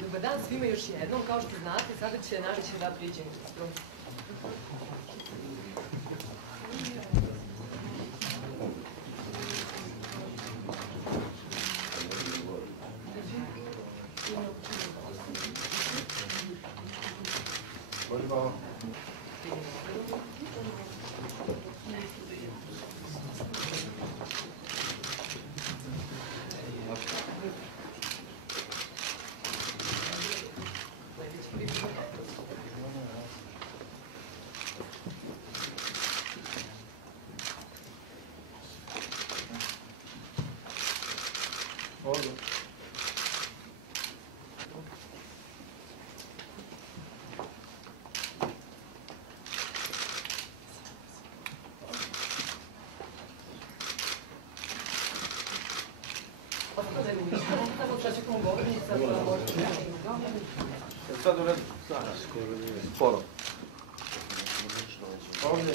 Dobar dan svima još jednom. Kao što znate, sada će naš da priđe ministru. Sad u redu, sporo. Ovdje.